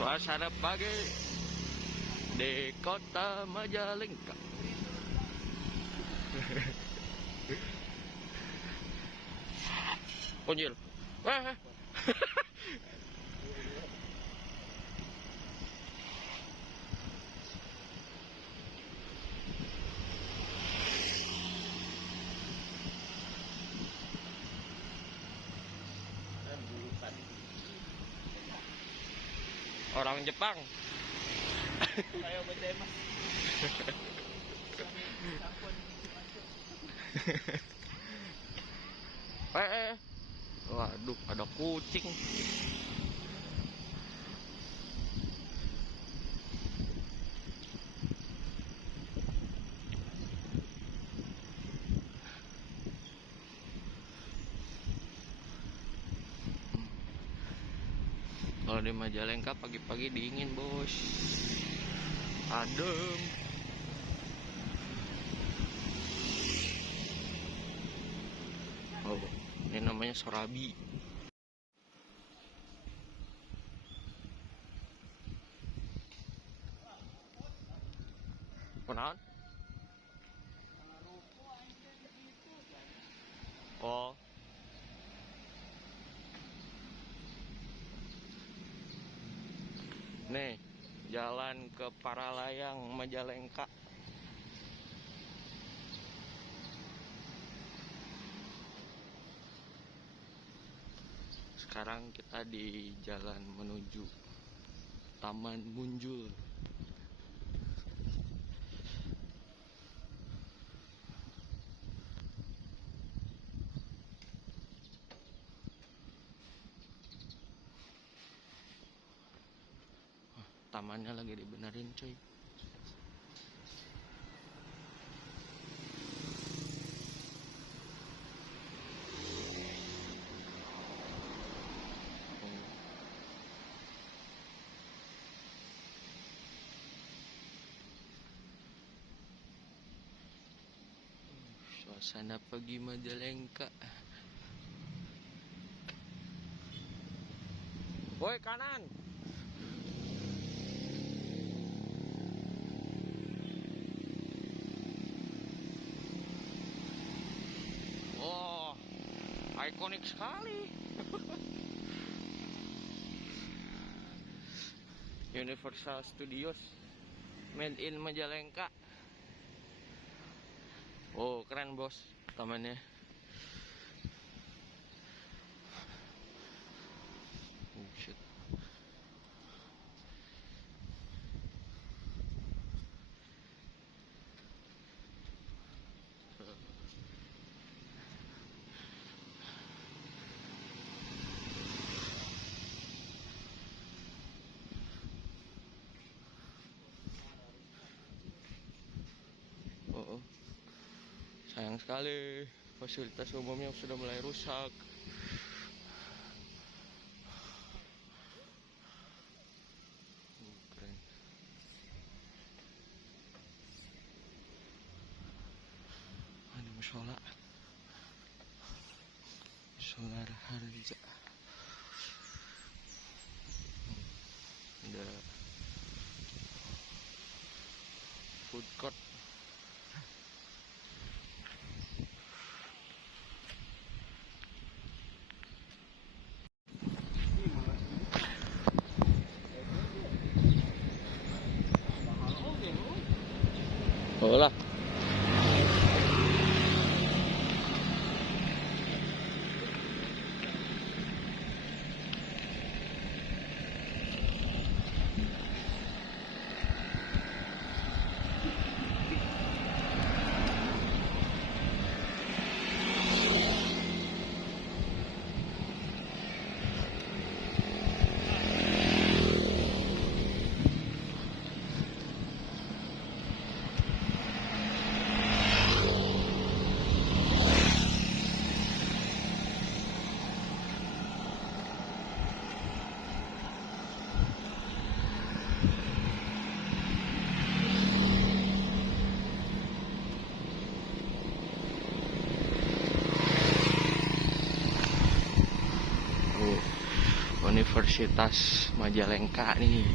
Suasana pagi di kota Majalengka. Punjil. Orang Jepang. Kayak berdemas. Waduh, ada kucing. Kalau di Majalengka pagi-pagi dingin, bos. Adem. Oh, ini namanya sorabi. Kenalan? Oh. Nih, jalan ke Paralayang Majalengka. Sekarang kita di jalan menuju Taman Munjul. Tamannya lagi dibenerin, cuy. Suasana pagi Majalengka. Woi, kanan. Oh, ikonik sekali. Universal Studios made in Majalengka. Oh, keren, bos, tamannya. Oh, shit. Oh, sayang sekali fasilitas umumnya sudah mulai rusak. Keren. Ada musola. Solar Harja. Ada food court. Oh lah. Universitas Majalengka nih.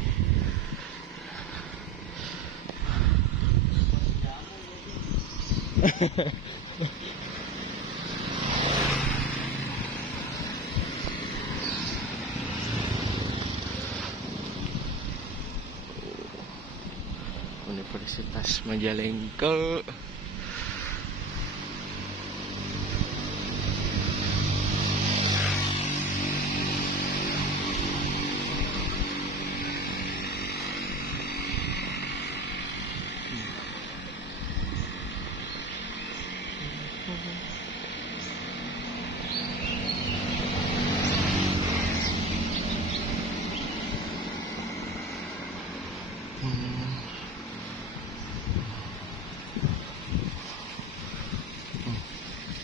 Universitas Majalengka.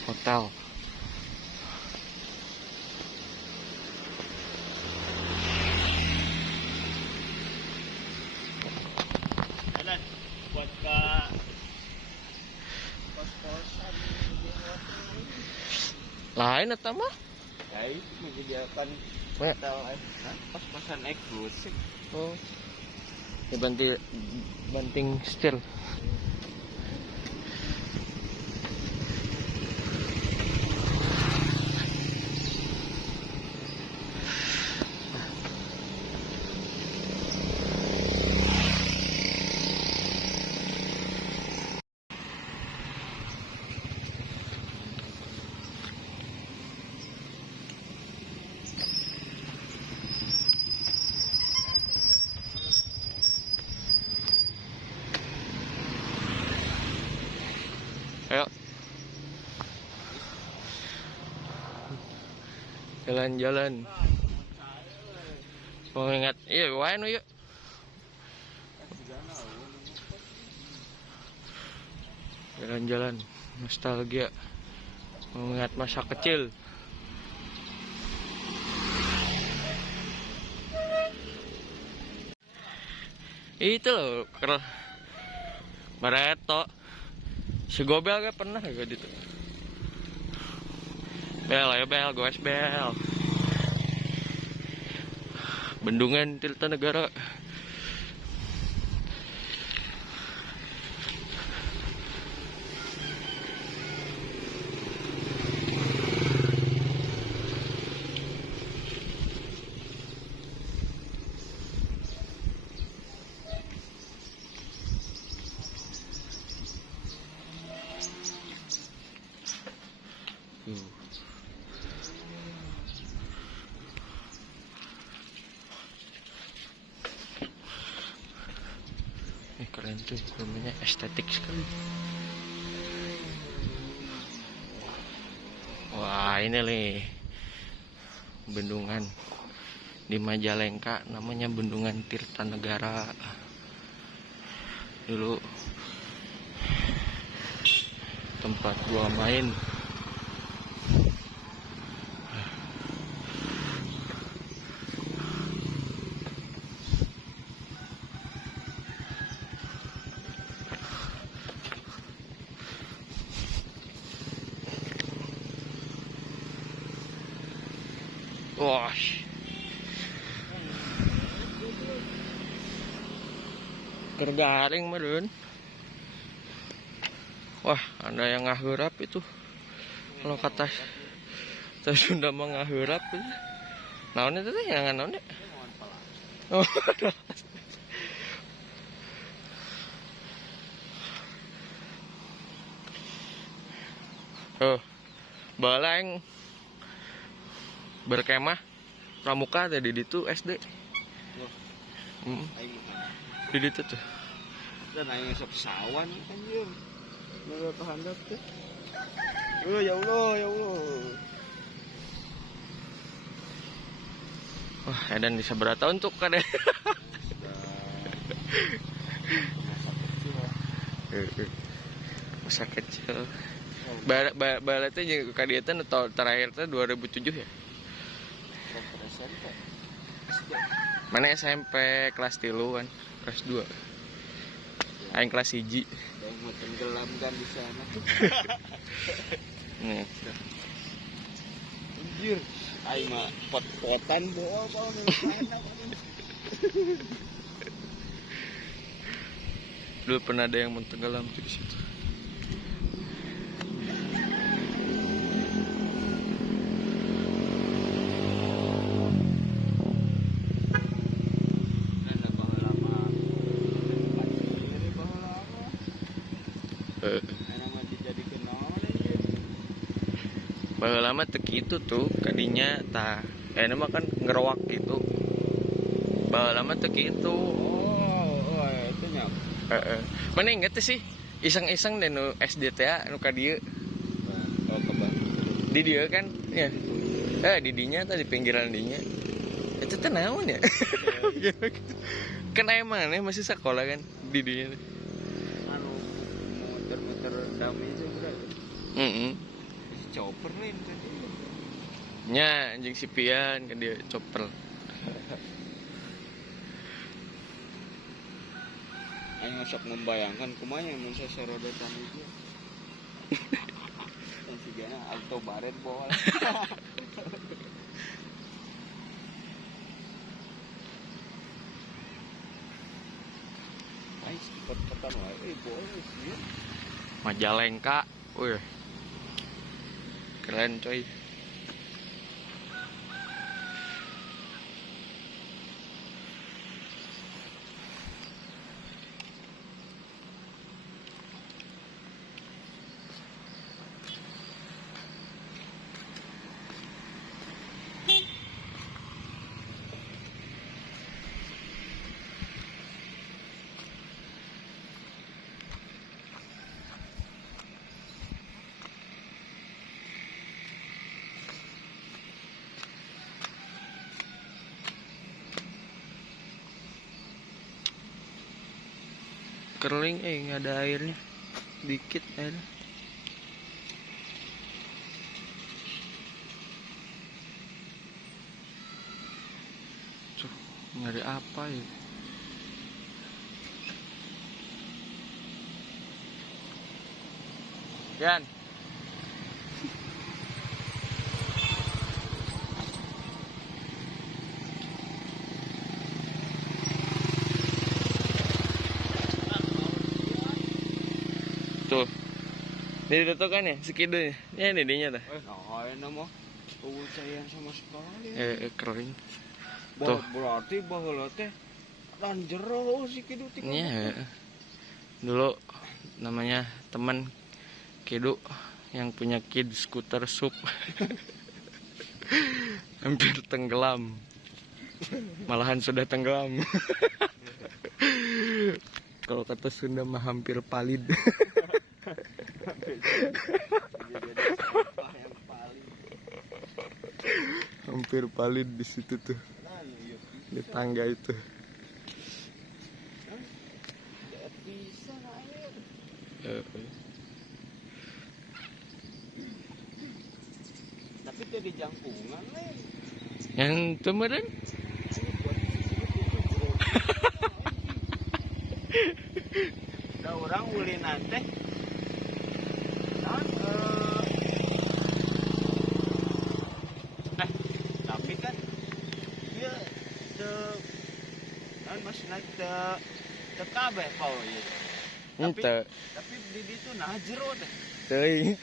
Hotel. Alan, buat ka kos-kosan di hotel. Lain atau mah? Ya itu menyediakan Wah. hotel kos-kosan eksklusif. Oh. Ya banting setir. Ayo. Jalan-jalan. Mau ingat, iya, wae nu yuk. Jalan-jalan, nostalgia, mengingat masa kecil. Itu loh, Bareto. Si Gobel gak pernah gak gitu. Bel, ayo Bel, goes Bel. Bendungan Tirtanegara. Keren tuh, namanya estetik sekali. Wah, ini nih bendungan di Majalengka, namanya Bendungan Tirtanegara. Dulu tempat gua main. Wah, kergaring meren. Wah, ada yang ngahurap itu. Kalau kata Sunda mah ngahurap. Naon itu teh yang naon ya? Oh, oh, baleng berkemah pramuka tadi di itu SD. Di itu tuh. Dan aing sok sawan anjir. Nggak kehandap tuh. Oh ya Allah, ya Allah. Wah, edan di seberapa tahun tuh kadang. Masa kecil. Balatnya jeung kadietan tahun terakhir teh 2007 ya. Mana SMP kelas 3 kan, kelas 2. Aing kelas 1. Yang mau tenggelam kan di sana. Nih. Anjir. Aing mah pot-potan bawa Dulu pernah ada yang mau tenggelam tuh di situ. Baheula lama teu kitu tuh kadinya tah. Nama kan ngerowak gitu. Baheula lama teu kitu. Oh, itu nya. Mana inget tuh sih iseng-iseng deh nu SDTA nu ka dieu. Oh, kebang. Di dieu kan ya. Di dinya tadi pinggiran dinya. Itu teh naon ya? Kan aya maneh masih sekolah kan di dinya. Anu muter-muter dami itu berarti. Chopper lain kan dia. Nya anjing si Pian kan dia chopper. Aing sok membayangkan kumanya mun sasorodotan itu. Dan sigana alto baret bola. Aing cepet-cepetan wae boleh sih. Majalengka. Wih. Keren coy. Kering nggak ada airnya, dikit air. Tuh, nyari apa ya? Yan. Tuh. Ini tuh kan ya, sekidunya. Ya ini dinya dah. Nah, enak mah. Sayang sama sekali. Kering. Tuh. Berarti baheula teh dan jero si kidu ti. Iya. Dulu namanya teman Kidu yang punya kid skuter sub. Hampir tenggelam. Malahan sudah tenggelam. Kalau kata Sunda mah hampir palid. Hampir palid di situ tuh. Di tangga itu. Tapi tuh di jangkungan nih. Yang kemarin Da orang ulinan teh. Tapi kan dia masih naik ke kabeh kau ya. Tapi di itu nah jero teh. teuing.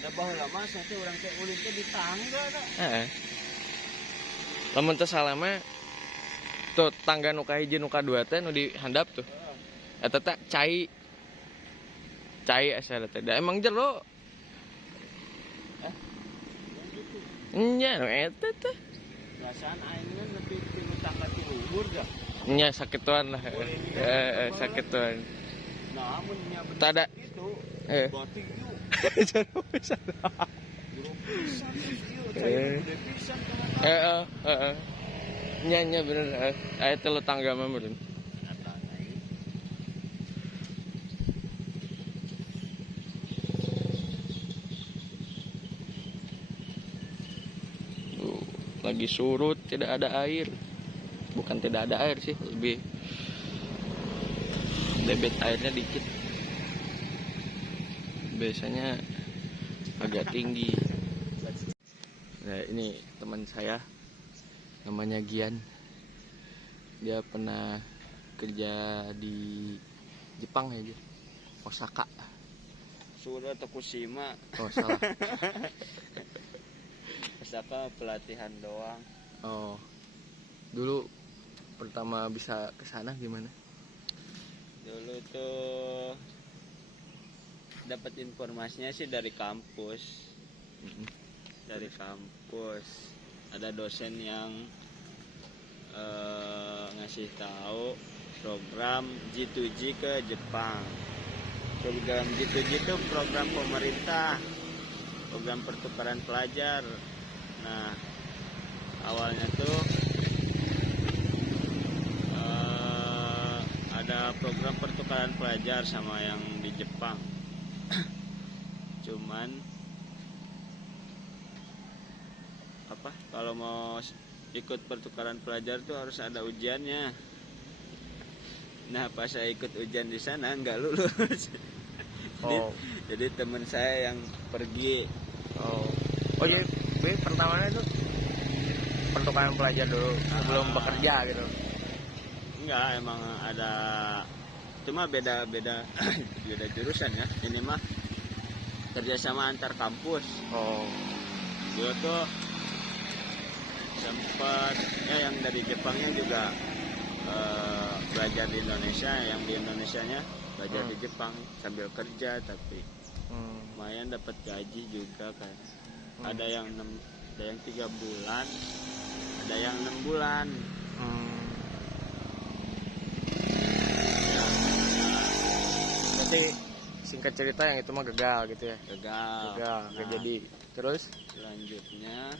Da baheula mah teh urang teh ulin teh di tangga da. Heeh. Lamun teu salah mah tuh tangga nu kahiji nu kadua teh nu dihandap tuh. Eta teh cai asal teh. Da emang jero. Nya nu eta teh. Perasaan aing nepi tilu tangga ti luhur dah. Nya sakituan lah. Sakituan. Nah, mun nya bener Tada. itu berarti yuk. Jero pisan. Jero pisan ieu cai gede pisan kana. Heeh. Nya bener. Aya teh lu tangga mah meureun. Lagi surut, tidak ada air. Bukan tidak ada air sih, lebih debit airnya dikit. Biasanya agak tinggi. Nah, ini teman saya namanya Gian. Dia pernah kerja di Jepang ya, dia. Osaka. Sudah Tokushima. Oh, salah. Osaka pelatihan doang. Oh. Dulu pertama bisa ke sana gimana? Dulu tuh dapat informasinya sih dari kampus. Dari kampus ada dosen yang ngasih tahu program G2G ke Jepang. Program G2G itu program pemerintah, program pertukaran pelajar. Nah, awalnya tuh ada program pertukaran pelajar sama yang di Jepang. Cuman apa? Kalau mau ikut pertukaran pelajar tuh harus ada ujiannya. Nah, pas saya ikut ujian di sana nggak lulus. Jadi teman saya yang pergi. Oh jadi pertamanya itu pertukaran pelajar dulu sebelum bekerja gitu. Enggak, emang ada, cuma beda beda jurusan ya. Ini mah kerjasama antar kampus. Dulu tuh sempat ya yang dari Jepangnya juga belajar di Indonesia, yang di Indonesianya belajar di Jepang sambil kerja, tapi lumayan dapat gaji juga kan. Ada yang 3 bulan, ada yang 6 bulan. Berarti singkat cerita yang itu mah gagal gitu ya? Gagal. Nggak jadi. Terus selanjutnya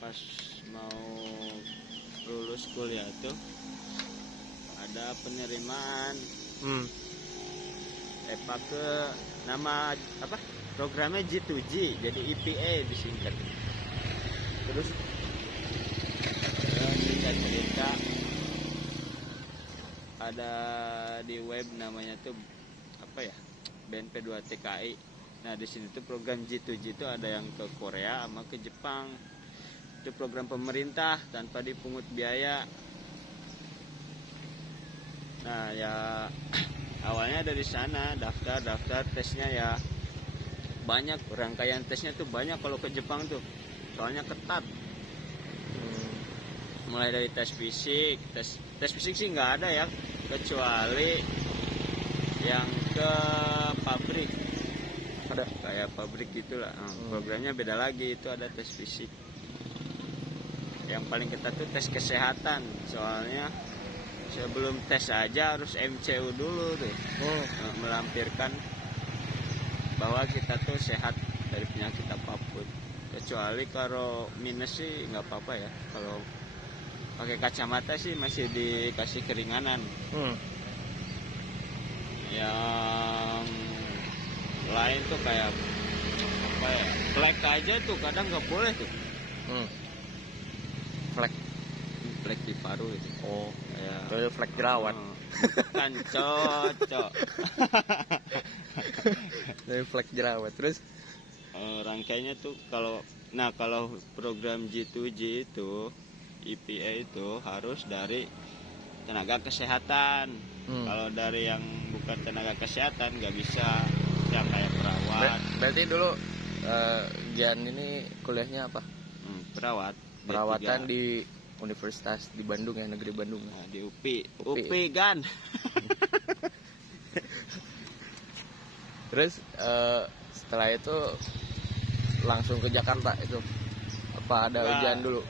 pas mau lulus kuliah tuh ada penerimaan EPA ke nama apa, programnya G2G, jadi EPA disingkat. Terus singkat cerita ada di web namanya tuh apa ya, BNP2TKI. Nah, di sini tuh program G2G itu ada yang ke Korea sama ke Jepang. Itu program pemerintah tanpa dipungut biaya. Nah, ya awalnya dari sana daftar tesnya ya banyak, rangkaian tesnya tuh banyak kalau ke Jepang tuh. Soalnya ketat. Mulai dari tes fisik sih nggak ada ya, kecuali yang ke pabrik. Ada kayak pabrik gitulah. Programnya beda lagi, itu ada tes fisik. Yang paling ketat tuh tes kesehatan, soalnya sebelum tes aja harus MCU dulu tuh. Melampirkan bahwa kita tuh sehat dari penyakit apapun. Kecuali kalau minus sih nggak apa-apa ya. Kalau pakai kacamata sih masih dikasih keringanan. Yang lain tuh kayak apa ya, flek aja tuh kadang nggak boleh tuh. Flek di paru itu. Kayak flek jerawat. Kan cocok. Dari flek jerawat. Terus rangkainya tuh kalau program G2G itu EPA itu harus dari tenaga kesehatan. Kalau dari yang bukan tenaga kesehatan nggak bisa, ya kayak perawat. Berarti dulu Gian ini kuliahnya apa? Perawatan di Universitas di Bandung ya, Negeri Bandung. Nah, di UPI kan. Terus setelah itu langsung ke Jakarta itu? Apa ada ujian dulu?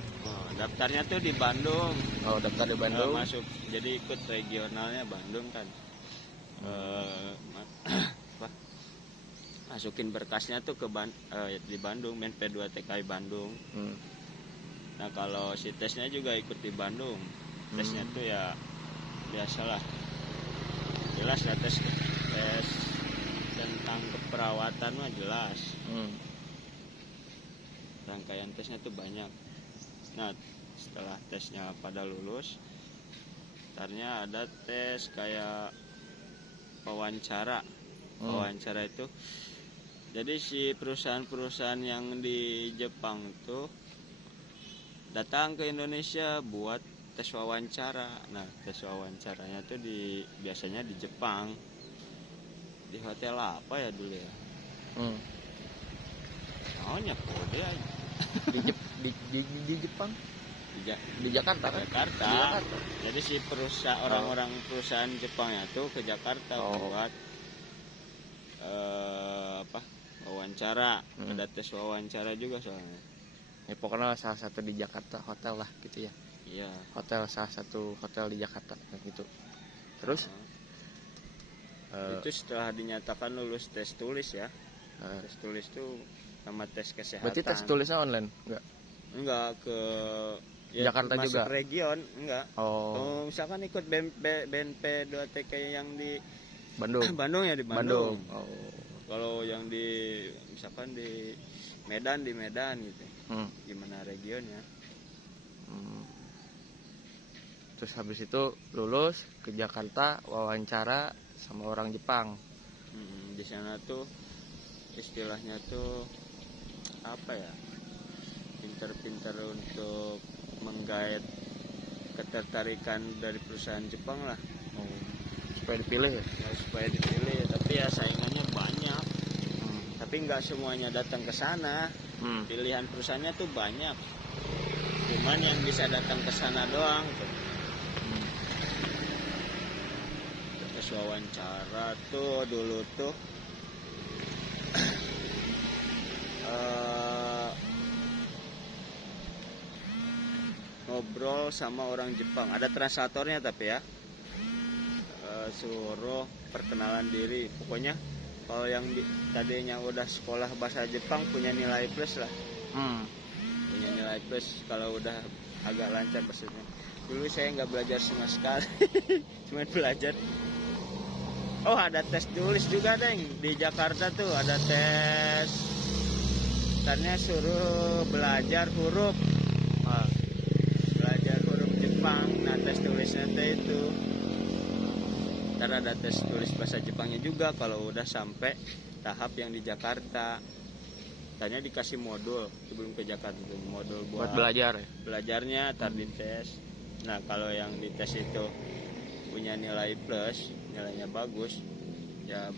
Daftarnya tuh di Bandung. Daftar di Bandung. Masuk, jadi ikut regionalnya Bandung kan. Masukin berkasnya tuh ke di Bandung, BNP2TKI Bandung. Nah, kalau si tesnya juga ikut di Bandung. Tesnya tuh ya biasalah, jelas lah, tes tentang keperawatan mah jelas. Rangkaian tesnya tuh banyak. Nah, setelah tesnya pada lulus, ternyata ada tes kayak wawancara. Wawancara itu Jadi si perusahaan-perusahaan yang di Jepang tuh datang ke Indonesia buat tes wawancara. Nah, tes wawancaranya tuh biasanya di Jepang. Di hotel apa ya dulu ya? Hmm. Namanya kode aja. Di Jepang, Di di Jakarta kan? Jakarta. Di Jakarta. Jadi si orang-orang perusahaan Jepangnya tuh ke Jakarta buat wawancara. Ada tes wawancara juga soalnya. Ya pokoknya salah satu di Jakarta hotel lah gitu ya. Iya. Hotel, salah satu hotel di Jakarta kayak gitu. Terus itu setelah dinyatakan lulus tes tulis ya. Tes tulis tuh sama tes kesehatan. berarti tes tulisnya online? Enggak ke Jakarta masuk juga? region enggak. Oh, Misalkan ikut BNP 2TK yang di Bandung. Bandung ya, di Bandung. Oh. Kalau yang misalkan di Medan gitu. Gimana regionnya? Terus habis itu lulus ke Jakarta, wawancara sama orang Jepang. Di sana tuh istilahnya tuh apa ya? Pinter-pinter untuk menggait ketertarikan dari perusahaan Jepang lah. Supaya dipilih ya? Ya, supaya dipilih, tapi ya saingannya banyak. Tapi nggak semuanya datang ke sana. Pilihan perusahaannya tuh banyak. Cuman yang bisa datang ke sana doang tuh. Terus wawancara tuh dulu tuh ngobrol sama orang Jepang. Ada translatornya tapi ya. Suruh perkenalan diri. Pokoknya kalau yang tadinya udah sekolah bahasa Jepang punya nilai plus lah. Punya nilai plus kalau udah agak lancar bahasanya. Dulu saya nggak belajar sama sekali. Cuma belajar. Oh, ada tes tulis juga deng di Jakarta tuh, ada tes. Ternyata suruh belajar huruf. Belajar huruf Jepang. Nah, tes tulisnya itu. Ntar ada tes tulis bahasa Jepangnya juga kalau udah sampai tahap yang di Jakarta. Tanya dikasih modul sebelum ke Jakarta, modul buat belajar ya? Belajarnya ntar dites. Nah, kalau yang dites itu punya nilai plus, nilainya bagus, ya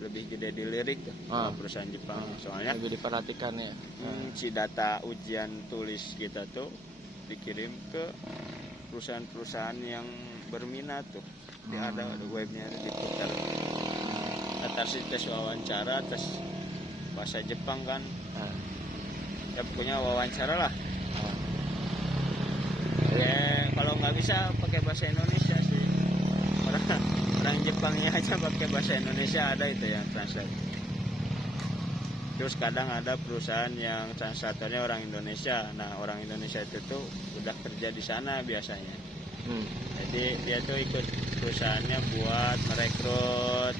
lebih gede dilirik tuh sama perusahaan Jepang. Soalnya lebih diperhatikan ya. Si data ujian tulis kita tuh dikirim ke perusahaan-perusahaan yang berminat tuh. Ada webnya diputar. Atas tes wawancara, tes bahasa Jepang kan. Ya punya wawancara lah. Ya kalau nggak bisa pakai bahasa Indonesia sih. Orang Jepangnya aja pakai bahasa Indonesia, ada itu yang translate. Terus kadang ada perusahaan yang translatornya orang Indonesia. Nah, orang Indonesia itu tuh udah kerja di sana biasanya. Jadi dia tuh ikut perusahaannya buat merekrut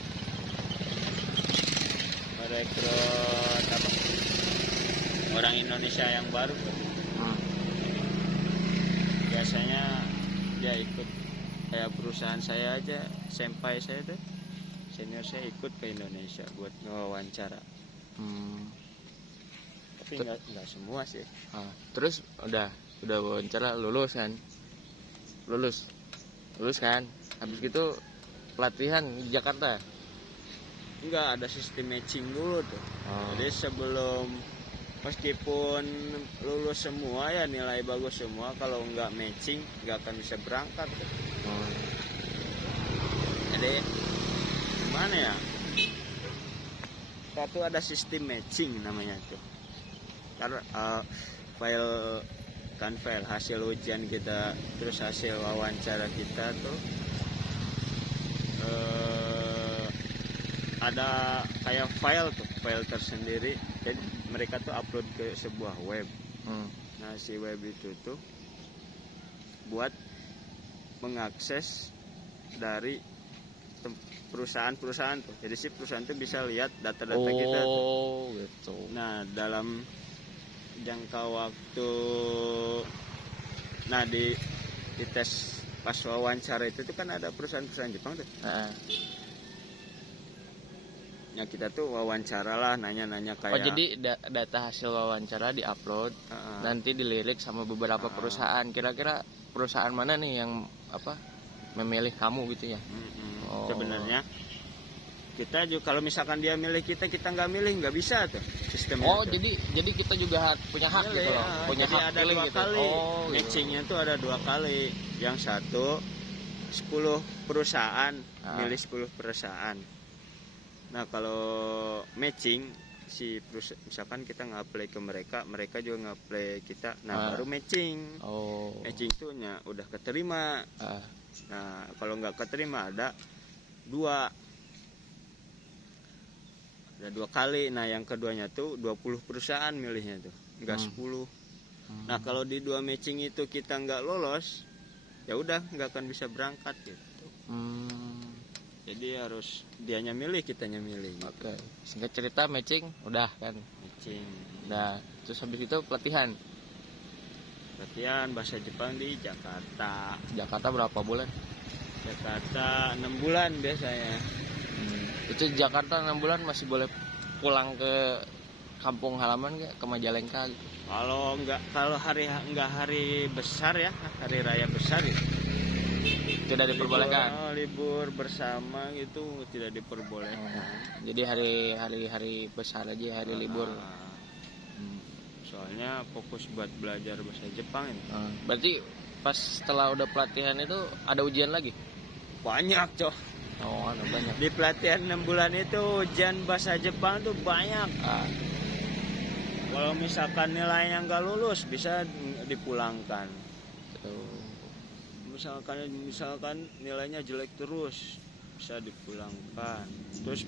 orang Indonesia yang baru. Biasanya dia ikut, kayak perusahaan saya aja, senpai saya tuh, senior saya ikut ke Indonesia buat wawancara. Tapi nggak semua sih. Terus udah wawancara, lulus kan, habis gitu pelatihan di Jakarta. Enggak, ada sistem matching dulu tuh. Jadi sebelum, meskipun lulus semua ya, nilai bagus semua, kalau nggak matching nggak akan bisa berangkat tuh. Jadi gimana ya, itu ada sistem matching namanya tuh. Karena file hasil ujian kita terus hasil wawancara kita tuh ada kayak file tersendiri. Jadi mereka tuh upload ke sebuah web. Nah, si web itu tuh buat mengakses dari perusahaan tuh. Jadi si perusahaan tuh bisa lihat data-data kita tuh. Gitu. Nah, dalam jangka waktu, nah di tes pas wawancara itu tuh kan ada perusahaan-perusahaan Jepang tuh. Ya kita tuh wawancara lah, nanya-nanya Oh, kayak. jadi data hasil wawancara diupload, Heeh. nanti dilirik sama beberapa perusahaan. Kira-kira perusahaan mana nih yang memilih kamu gitu ya? Oh. Sebenarnya kita juga kalau misalkan dia milih kita nggak milih, nggak bisa tuh sistemnya. Oh, tuh. jadi kita juga punya hak Milih, gitu loh. Punya jadi hak ada pilih 2 gitu. kali. Oh, gitu. Matchingnya tuh ada 2 kali. Yang satu 10 perusahaan, milih 10 perusahaan. Nah, kalau matching si misalkan kita nge-apply ke mereka juga nge-apply kita. Nah, baru matching. Oh. Matching tuh udah keterima. Nah, kalau nggak keterima ada 2 kali. Nah, yang keduanya tuh 20 perusahaan milihnya tuh, nggak 10. Nah, kalau di 2 matching itu kita nggak lolos, ya udah nggak akan bisa berangkat gitu. Jadi harus dianya milih, kitanya milih. Oke. Singkat cerita matching udah kan. Matching. Nah, terus habis itu pelatihan Bahasa Jepang di Jakarta. Jakarta berapa bulan? Jakarta 6 bulan biasanya. Itu Jakarta 6 bulan masih boleh pulang ke kampung halaman nggak, ke Majalengka gitu? Kalau hari besar ya, hari raya besar itu tidak diperbolehkan. Libur bersama gitu tidak diperbolehkan. Jadi hari besar aja, hari libur. Soalnya fokus buat belajar bahasa Jepang ini. Berarti pas setelah udah pelatihan itu ada ujian lagi? Banyak, Cok. Oh, ada banyak. Di pelatihan 6 bulan itu ujian bahasa Jepang tuh banyak. Kalau misalkan nilainya nggak lulus bisa dipulangkan. Misalkan nilainya jelek terus bisa dipulangkan. Terus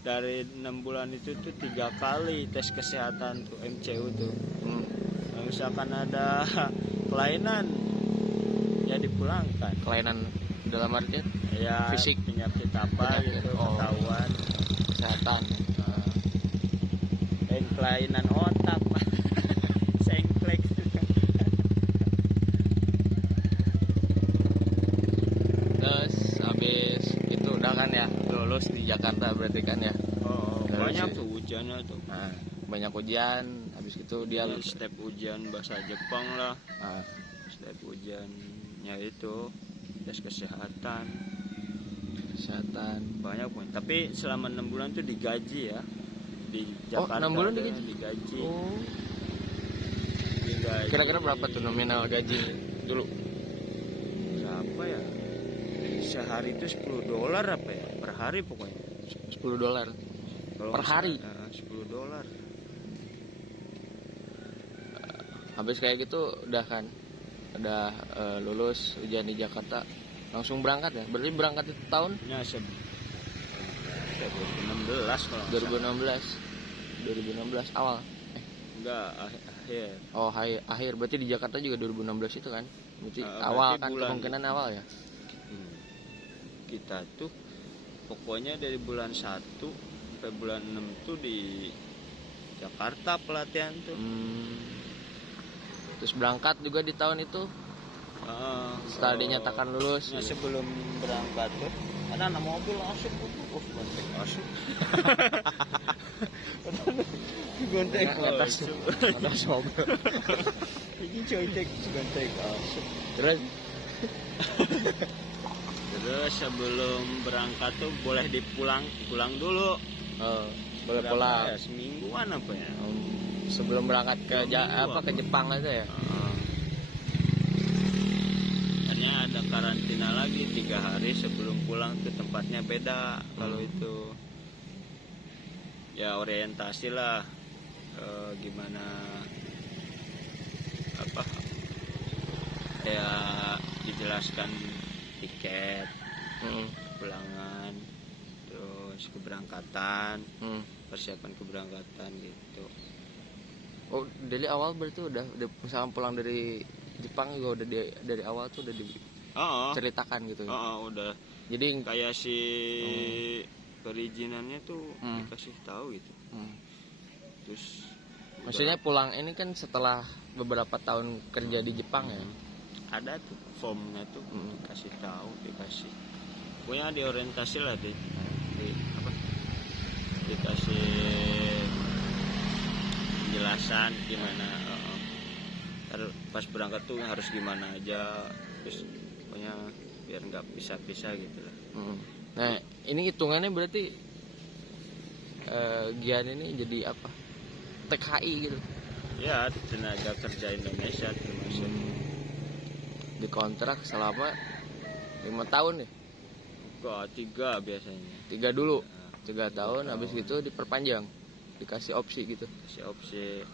dari 6 bulan itu tuh 3 kali tes kesehatan tuh MCU tuh. Kalau misalkan ada kelainan ya dipulangkan. Kelainan dalam artian ya fisik, penyakit apa gitu ketahuan. Kesehatan. Kelainan otak sengklek. Terus habis itu udah kan ya lulus di Jakarta berarti kan ya? Banyak tuh ujiannya tuh. Banyak ujian, habis itu dia step ujian bahasa Jepang lah. Step ujiannya itu tes kesehatan banyak pun. Tapi selama 6 bulan tuh digaji ya di Jakarta. 6 bulan digaji. Kira-kira berapa tuh nominal gaji dulu? Berapa ya? Sehari itu $10 apa ya? Per hari pokoknya. $10 per hari. $10. Habis kayak gitu udah kan, udah lulus ujian di Jakarta, langsung berangkat ya? Berarti berangkat itu tahun? Ya 2016 kalau 2016 awal. Enggak, akhir. Oh, akhir. Berarti di Jakarta juga 2016 itu kan? Berarti awal kan, kemungkinan awal ya? Kita tuh pokoknya dari bulan 1 sampai bulan 6 tuh di Jakarta pelatihan tuh. Terus berangkat juga di tahun itu? Setelah dinyatakan lulus. Nah, sebelum berangkat tuh ada mobil asuk tuh. Gontek asuk. Gontek asuk. Ada mobil. Ini gontek asuk. Terus sebelum berangkat tuh boleh pulang dulu. Boleh pulang. Ya, semingguan apa ya? Sebelum berangkat ke Jepang aja ya. Ternyata ada karantina lagi 3 hari sebelum pulang, ke tempatnya beda. Kalau itu ya orientasi lah, gimana apa ya, dijelaskan tiket pulangan, terus keberangkatan, persiapan keberangkatan gitu. Oh, dari awal berarti udah misalnya pulang dari Jepang juga udah dari awal tuh udah diceritakan gitu. Udah. Jadi kayak si perizinannya tuh dikasih tahu gitu. Terus maksudnya pulang ini kan setelah beberapa tahun kerja di Jepang ya. Ada tuh formnya tuh dikasih. Pokoknya diorientasi lah di penjelasan gimana pas berangkat tuh harus gimana aja, terus pokoknya biar nggak pisah-pisah gitu lah. Nah ini hitungannya berarti Gian ini jadi apa, TKI gitu Ya tenaga kerja Indonesia termasuk. dikontrak selama 5 tahun ya, Kok 3 biasanya. 3 dulu, Nah, 3 tahun, habis gitu diperpanjang, dikasih opsi gitu. kasih opsi.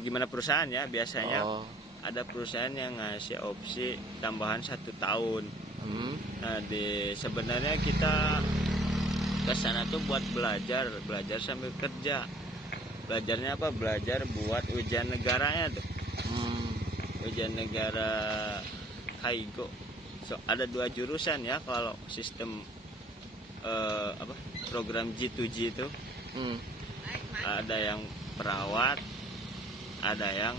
Gimana perusahaan ya biasanya? Oh. Ada perusahaan yang ngasih opsi tambahan 1 tahun. Nah sebenarnya kita ke sana tuh buat belajar sambil kerja. Belajarnya apa? Belajar buat ujian negaranya tuh. Ujian negara Kaigo. So ada 2 jurusan ya kalau sistem program G2G itu. Ada yang perawat, ada yang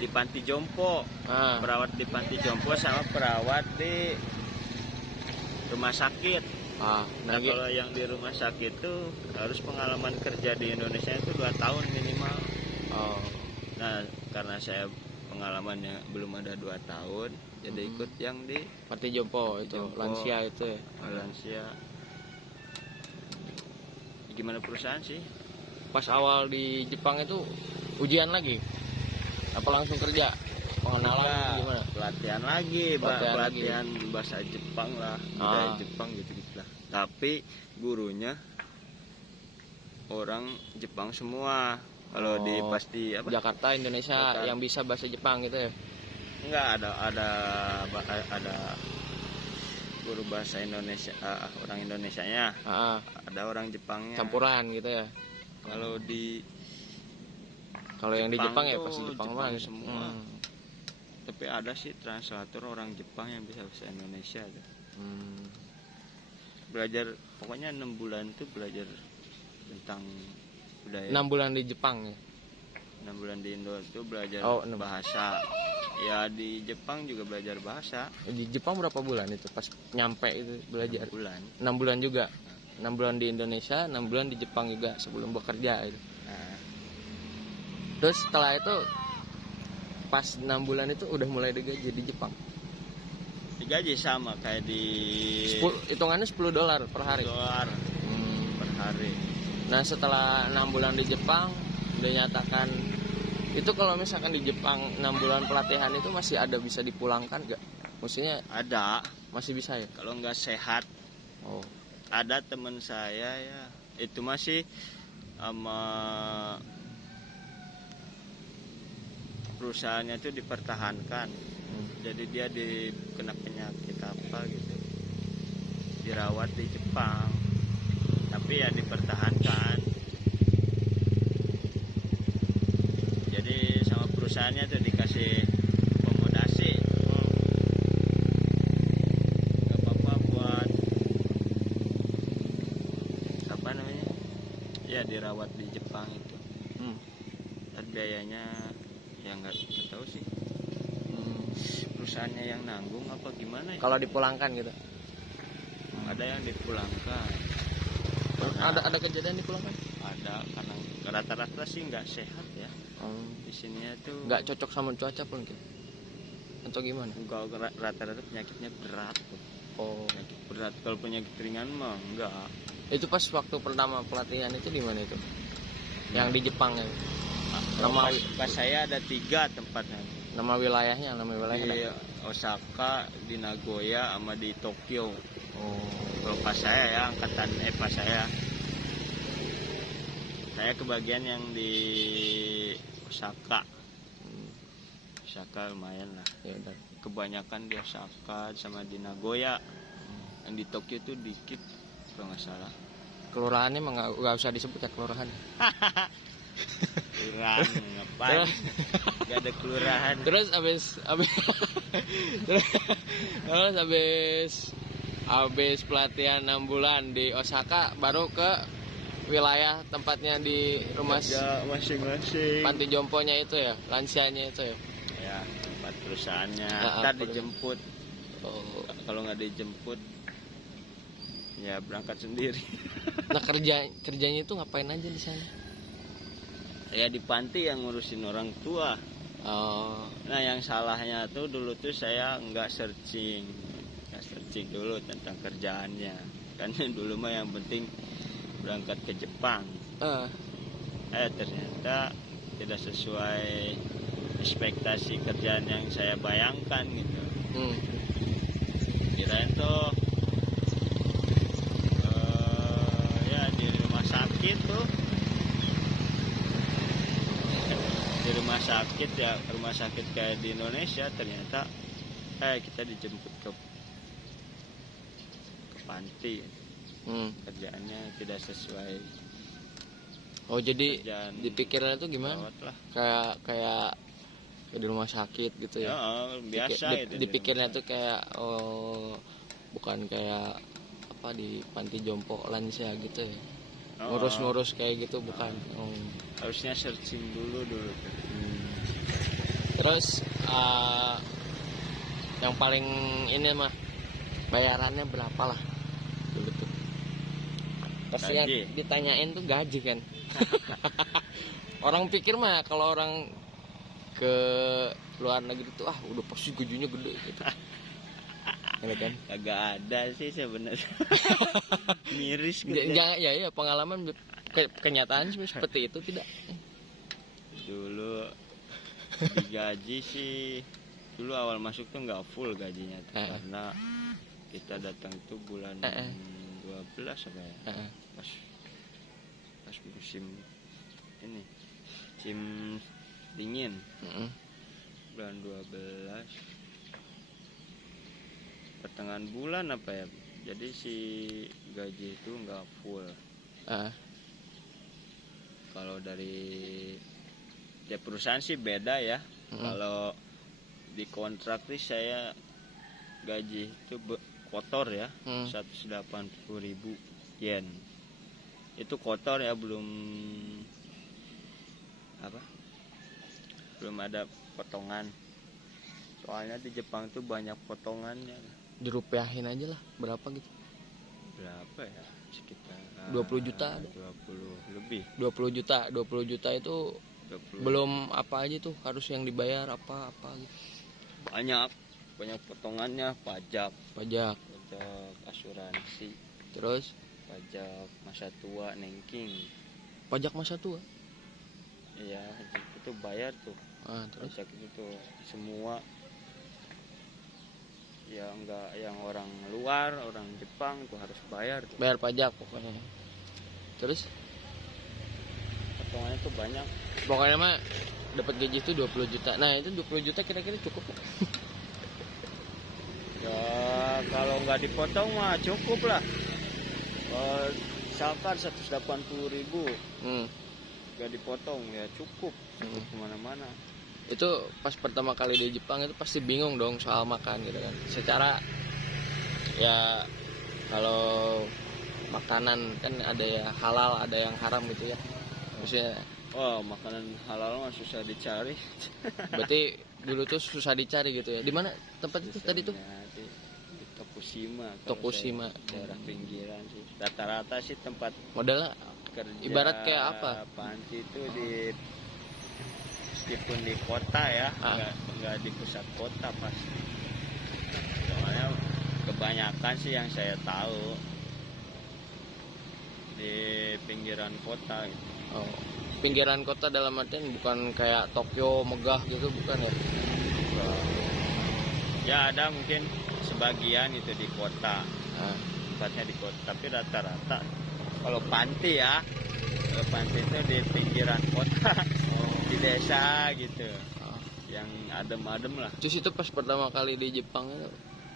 di panti jompo. Perawat di panti jompo sama perawat di rumah sakit. Nah kalau yang di rumah sakit itu harus pengalaman kerja di Indonesia itu 2 tahun minimal. Nah karena saya pengalamannya belum ada 2 tahun, jadi ikut yang di Panti Jompo itu, lansia itu ya. Lansia. Gimana perusahaan sih? Pas awal di Jepang itu ujian lagi, apa langsung kerja? Pengenalan gimana? Pelatihan lagi, pelatihan bahasa Jepang lah, budaya Jepang gitu-gitu lah. Tapi gurunya orang Jepang semua. Kalau di pasti apa? Jakarta, Indonesia yang bisa bahasa Jepang gitu ya? Enggak, ada guru bahasa Indonesia, orang Indonesianya. Ada orang Jepangnya. Campuran gitu ya. Kalau yang di Jepang ya pasti Jepang banget semua. Tapi ada sih translator orang Jepang yang bisa bahasa Indonesia tuh. Belajar pokoknya 6 bulan tuh belajar tentang budaya. 6 bulan di Jepang ya. 6 bulan di Indo itu belajar 6. bahasa. Ya di Jepang juga belajar bahasa. Di Jepang berapa bulan itu pas nyampe itu belajar? 6 bulan. 6 bulan juga. 6 bulan di Indonesia, 6 bulan di Jepang juga sebelum bekerja itu. Terus setelah itu pas 6 bulan itu udah mulai digaji di Jepang. Digaji sama kayak di hitungannya $10 per hari. $10 per hari. Nah setelah 6 bulan di Jepang dinyatakan itu, kalau misalkan di Jepang 6 bulan pelatihan itu masih ada bisa dipulangkan gak? Maksudnya ada, masih bisa ya? Kalau nggak sehat. Ada teman saya ya itu masih sama perusahaannya itu dipertahankan. Jadi dia kena penyakit apa gitu, dirawat di Jepang, tapi ya dipertahankan. Jadi sama perusahaannya tuh dikasih akomodasi, nggak apa-apa buat apa namanya ya dirawat di Jepang itu. Dan biayanya ya nggak tahu sih, perusahaannya yang nanggung apa gimana ya? Kalau dipulangkan gitu? Ada yang dipulangkan. Ada kejadian dipulangkan? Ada, karena rata-rata sih nggak sehat ya. Di sini tuh nggak cocok sama cuaca pun gitu, atau gimana? Enggak, rata-rata penyakitnya berat tuh. Penyakit berat. Kalau penyakit ringan mah enggak. Itu pas waktu pertama pelatihan itu di mana itu? Yang di Jepang ya? Pas saya ada 3 tempatnya. Nama wilayahnya? Di Osaka, di Nagoya, sama di Tokyo. Kalau pas saya ya angkatan pas saya kebagian yang di Osaka. Osaka lumayan lah. Ya, kebanyakan di Osaka sama di Nagoya. Yang di Tokyo tuh dikit kalau nggak salah. Kelurahannya emang nggak usah disebut ya kelurahan. Kelurahan ngapain? Gak ada kelurahan. Terus habis pelatihan 6 bulan di Osaka, baru ke wilayah tempatnya di rumah masing-masing. Panti Jomponya itu ya, lansianya itu ya. Ya, tempat perusahaannya. Ntar dijemput. Kalau nggak dijemput, ya berangkat sendiri. Nah kerjanya itu ngapain aja di sana? Ya di panti yang ngurusin orang tua. Oh, Nah yang salahnya tuh dulu tuh saya nggak searching dulu tentang kerjaannya. Karena dulu mah yang penting berangkat ke Jepang. Ternyata tidak sesuai ekspektasi kerjaan yang saya bayangkan gitu. Kirain tuh ya di rumah sakit tuh, di rumah sakit ya, rumah sakit kayak di Indonesia. Ternyata kita dijemput ke panti. Kerjaannya tidak sesuai. Oh jadi Kerjaan dipikirnya tuh gimana? perawat lah. Kayak di rumah sakit gitu ya? Biasa itu Dipikirnya tuh kayak bukan kayak apa di panti jompo lansia gitu ya? Ngurus-ngurus kayak gitu bukan? Harusnya searching dulu. Terus yang paling ini mah bayarannya berapa lah dulu tuh? Pasti yang Gaji. ditanyain tuh gaji kan. Orang pikir mah kalau orang ke luar negeri tuh udah pasti gajinya gede gitu. Ya kan? Kagak ada sih sebenarnya. Miris gitu. Ya pengalaman kenyataan seperti itu tidak. Dulu digaji sih, dulu awal masuk tuh nggak full gajinya tuh, karena kita datang tuh bulan 12 apa ya, pas musim ini, musim dingin, bulan 12 pertengahan bulan apa ya, jadi si gaji itu nggak full. Kalau dari tiap perusahaan sih beda ya. Kalau di kontrak nih saya gaji itu kotor ya, 180.000 yen. Itu kotor ya, belum ada potongan. Soalnya di Jepang tuh banyak potongannya. Dirupiahin aja lah berapa gitu? Berapa ya? Sekitar 20 juta ada? 20 lebih. 20 juta itu 20. Belum apa aja tuh harus yang dibayar apa gitu. Banyak potongannya, pajak asuransi, terus pajak masa tua, nengking. Pajak masa tua? Iya, itu bayar tuh. Terus pajak itu tuh semua. Ya enggak, yang orang luar, orang Jepang tuh harus bayar tuh. Bayar pajak pokoknya. Terus potongannya tuh banyak. Pokoknya mah dapat gaji itu 20 juta. Nah, itu 20 juta kira-kira cukup? Ya, kalau nggak dipotong mah cukup lah. Misalkan 180.000 nggak dipotong ya cukup kemana-mana. Itu pas pertama kali di Jepang itu pasti bingung dong soal makan gitu kan. Secara ya kalau makanan kan ada ya halal, ada yang haram gitu ya. Maksudnya makanan halal mah susah dicari. berarti dulu tuh susah dicari gitu ya. Di mana tempat itu tadi tuh? Di Tokushima. Tokushima. Daerah pinggiran sih. Rata-rata sih tempat modalnya kerja. Ibarat kayak apa? Panti itu meskipun di kota ya, nggak di pusat kota pasti. Soalnya kebanyakan sih yang saya tahu di pinggiran kota gitu. Pinggiran kota dalam artian bukan kayak Tokyo megah gitu, bukan ya? Ya ada mungkin sebagian itu di kota, tempatnya di kota, tapi rata-rata kalau panti ya, panti itu di pinggiran kota, di desa gitu, yang adem-adem lah. Terus itu pas pertama kali di Jepang itu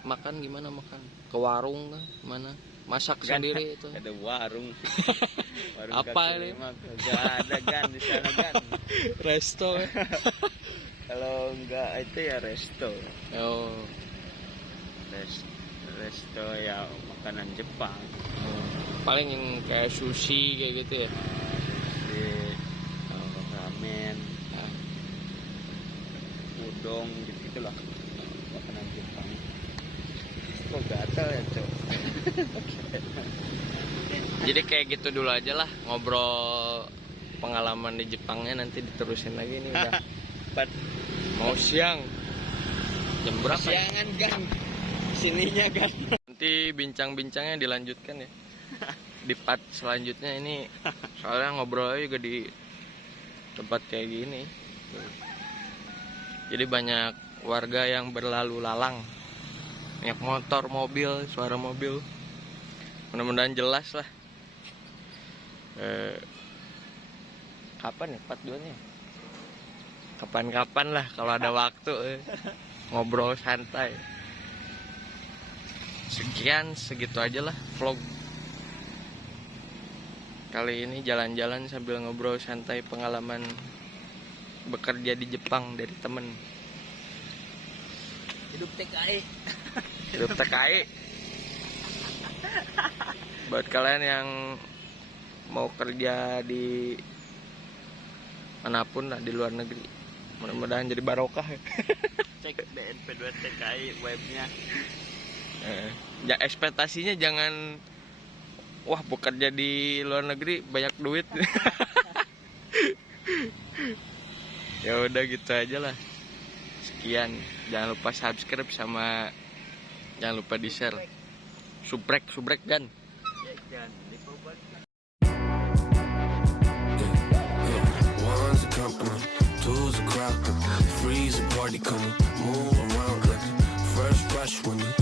makan gimana makan? Ke warung kan? Mana? Masak sendiri itu? Ada warung. Apa ini? Gak ada kan di sana kan. Resto. Kalau enggak itu ya resto. Resto ya makanan Jepang. Paling yang kayak sushi kayak gitu ya. Sushi, ramen, udon gitu lah, makanan Jepang. Kok gatal ya, Cok? Jadi kayak gitu dulu aja lah, ngobrol pengalaman di Jepangnya, nanti diterusin lagi nih udah. Mau siang. Jam berapa? Siangan gang. Sininya gang. Nanti bincang-bincangnya dilanjutkan ya. Di part selanjutnya ini, soalnya ngobrolnya juga di tempat kayak gini. Jadi banyak warga yang berlalu lalang, banyak motor, mobil, suara mobil. Mudah-mudahan jelas lah. Kapan ya part 2-nya? Kapan-kapan lah kalau ada waktu ngobrol santai. Sekian, segitu aja lah vlog kali ini, jalan-jalan sambil ngobrol santai pengalaman bekerja di Jepang dari temen. Hidup TKI. Hidup TKI. Buat kalian yang mau kerja di manapun lah di luar negeri, mudah-mudahan jadi barokah ya. Cek BNP2 TKI webnya. Ya ekspektasinya jangan wah bekerja di luar negeri banyak duit. Ya udah gitu aja lah. Sekian, jangan lupa subscribe sama jangan lupa di share. Subrek kan. Jangan dipobat. One's a company, two's a crowd, three's a party coming, move around like fresh when you